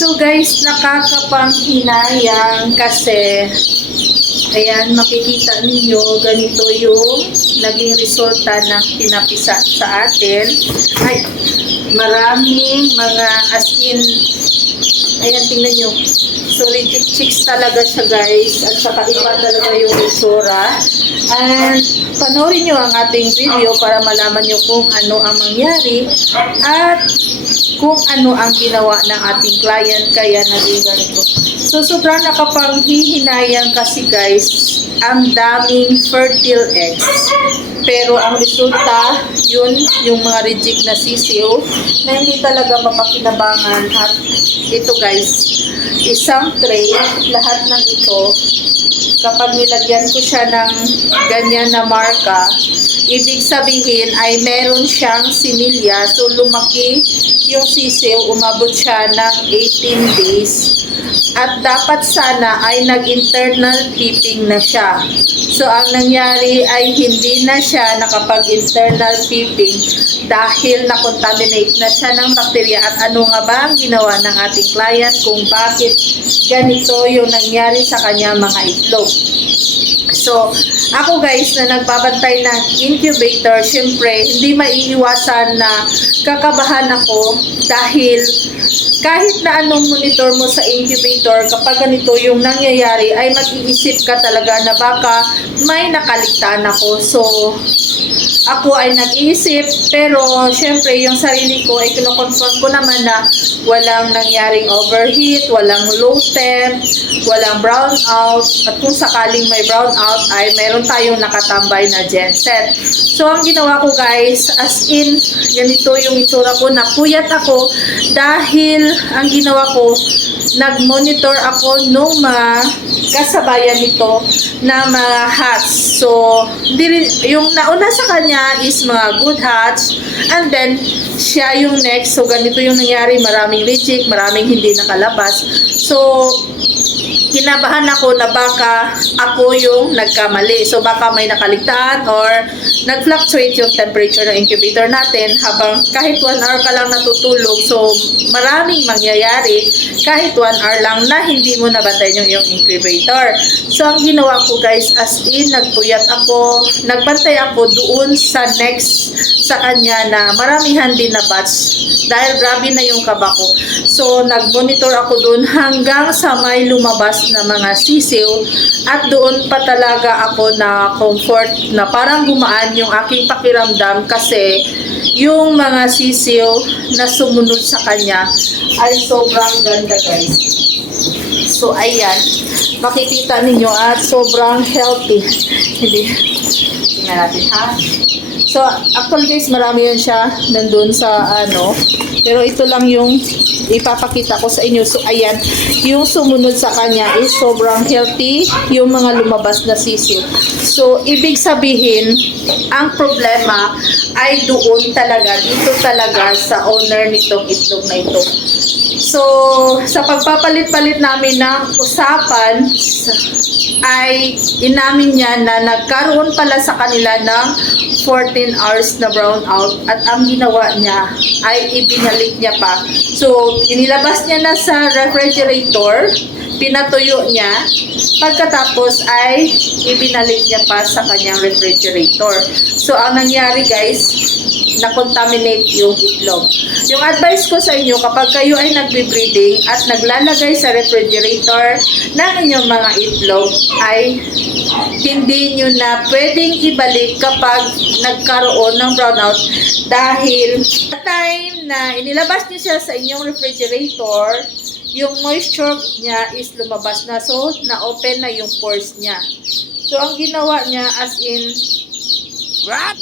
So guys, nakakapanghinayang kasi ayan, makikita ninyo ganito yung naging resulta ng pinapisa sa atin. Ay, maraming mga as in, ayan, tingnan nyo. So, legit chicks talaga siya guys. At saka iba talaga yung itsura. And, panoorin nyo ang ating video para malaman nyo kung ano ang mangyari. At, kung ano ang ginawa ng ating client kaya naging ganito. So, sobrang nakapanghihinayang kasi guys, ang daming fertile eggs. Pero ang resulta, yun, yung mga reject na sisiw na hindi talaga mapakinabangan. At ito guys, isang tray, lahat ng ito, kapag nilagyan ko siya ng ganyan na marka, ibig sabihin ay meron siyang similya. So, lumaki yung sisiw, umabot siya ng 18 days. At dapat sana ay nag-internal peeping na siya. So, ang nangyari ay hindi na siya nakapag-internal peeping dahil na-contaminate na siya ng bakterya. At ano nga ba ang ginawa ng ating client kung bakit ganito yung nangyari sa kanya mga itlog. So, ako guys na nagbabantay ng incubator, syempre, hindi maiiwasan na kakabahan ako dahil kahit na anong monitor mo sa incubator, kapag ganito yung nangyayari, ay mag-iisip ka talaga na baka may nakaligtaan ako. So, ako ay nag-iisip, pero syempre, yung sarili ko ay kinoconfirm ko naman na walang nangyaring overheat, walang low temp, walang brown out, at kung sakaling may brown out, ay meron tayong nakatambay na genset. So, ang ginawa ko guys, as in, ganito yung itsura ko, napuyat ako dahil ang ginawa ko, nag-monitor ako nung mga kasabayan nito na mga hats. So, yung nauna sa kanya is mga good hats, and then, siya yung next. So, ganito yung nangyari, maraming reject, maraming hindi nakalabas. So, kinabahan ako na baka ako yung nagkamali. So, baka may nakaligtaan or nag-fluctuate yung temperature ng incubator natin habang kahit 1 hour ka lang natutulog. So, maraming mangyayari kahit 1 hour lang na hindi mo nabantayan yung incubator. So, ang ginawa ko guys, as in, nagpuyat ako, nagbantay ako doon sa next sa kanya na maramihan din na batch dahil grabe na yung kaba ko. So, nag-monitor ako doon hanggang sa may lumabas na mga sisiw at doon pa talaga ako na comfort na parang gumaan yung aking pakiramdam kasi yung mga sisiw na sumunod sa kanya ay sobrang ganda guys. So, ayan, makikita ninyo at sobrang healthy. Hindi, tingnan natin ha. So, actually guys, marami yun siya nandun sa ano. Pero ito lang yung ipapakita ko sa inyo. So, ayan, yung sumunod sa kanya is sobrang healthy, yung mga lumabas na sisiw. So, ibig sabihin, ang problema ay doon talaga, dito talaga sa owner nitong itlog na ito. So, sa pagpapalit-palit namin ng usapan, ay inamin niya na nagkaroon pala sa kanila ng 14 hours na brown out at ang ginawa niya ay ibinalik niya pa. So, inilabas niya na sa refrigerator, pinatuyo niya, pagkatapos ay ibinalik niya pa sa kanyang refrigerator. So, ang nangyari guys, na-contaminate yung itlog. Yung advice ko sa inyo, kapag kayo ay nagbe-breeding at naglalagay sa refrigerator ng inyong mga itlog, ay hindi nyo na pwedeng ibalik kapag nagkaroon ng brownout dahil sa time na inilabas nyo siya sa inyong refrigerator, yung moisture niya is lumabas na. So, na-open na yung pores niya. So, ang ginawa niya as in,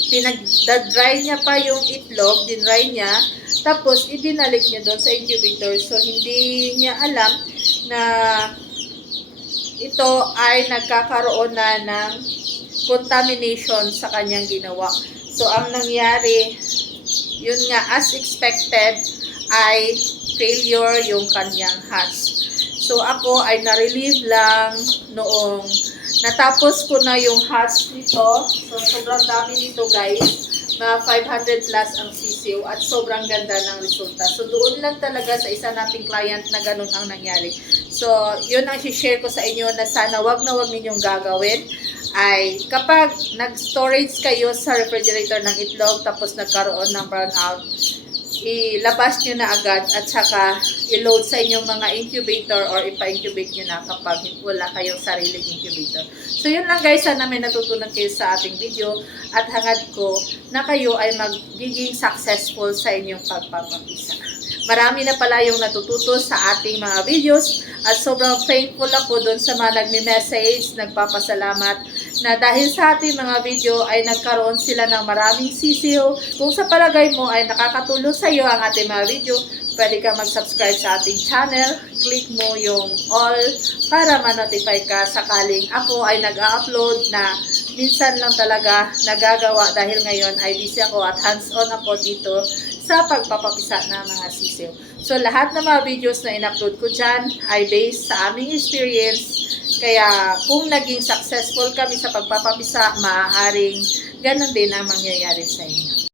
pinag-dry niya pa yung itlog, dinry niya, tapos ibinalik niya doon sa incubator. So, hindi niya alam na ito ay nagkakaroon na ng contamination sa kanyang ginawa. So, ang nangyari, yun nga, as expected, ay failure yung kanyang hatch. So, ako ay na-relieve lang noong natapos ko na yung hatch nito. So, sobrang dami nito guys. Mga 500 plus ang sisiw sisiw at sobrang ganda ng resulta. So doon lang talaga sa isa nating client na ganun ang nangyari. So yun ang share ko sa inyo na sana wag na wag ninyong gagawin ay kapag nag-storage kayo sa refrigerator ng itlog tapos nagkaroon ng brownout, ilabas nyo na agad at saka i-load sa inyong mga incubator or ipa-incubate nyo na kapag wala kayong sariling incubator. So yun lang guys, sana may natutunan kayo sa ating video at hangad ko na kayo ay magiging successful sa inyong pagpapapisa. Marami na pala yung natututo sa ating mga videos at sobrang thankful ako doon sa mga nagme-message, nagpapasalamat na dahil sa ating mga video ay nagkaroon sila ng maraming sisiw. Kung sa palagay mo ay nakakatulong sa iyo ang ating mga video, pwede kang mag-subscribe sa ating channel. Click mo yung all para ma-notify ka sakaling ako ay nag-upload na minsan lang talaga nagagawa dahil ngayon ay busy ako at hands-on ako dito sa pagpapapisa ng mga sisiw. So lahat ng mga videos na in-upload ko dyan ay based sa aming experience. Kaya kung naging successful kami sa pagpapapisa, maaaring ganun din ang mangyayari sa inyo.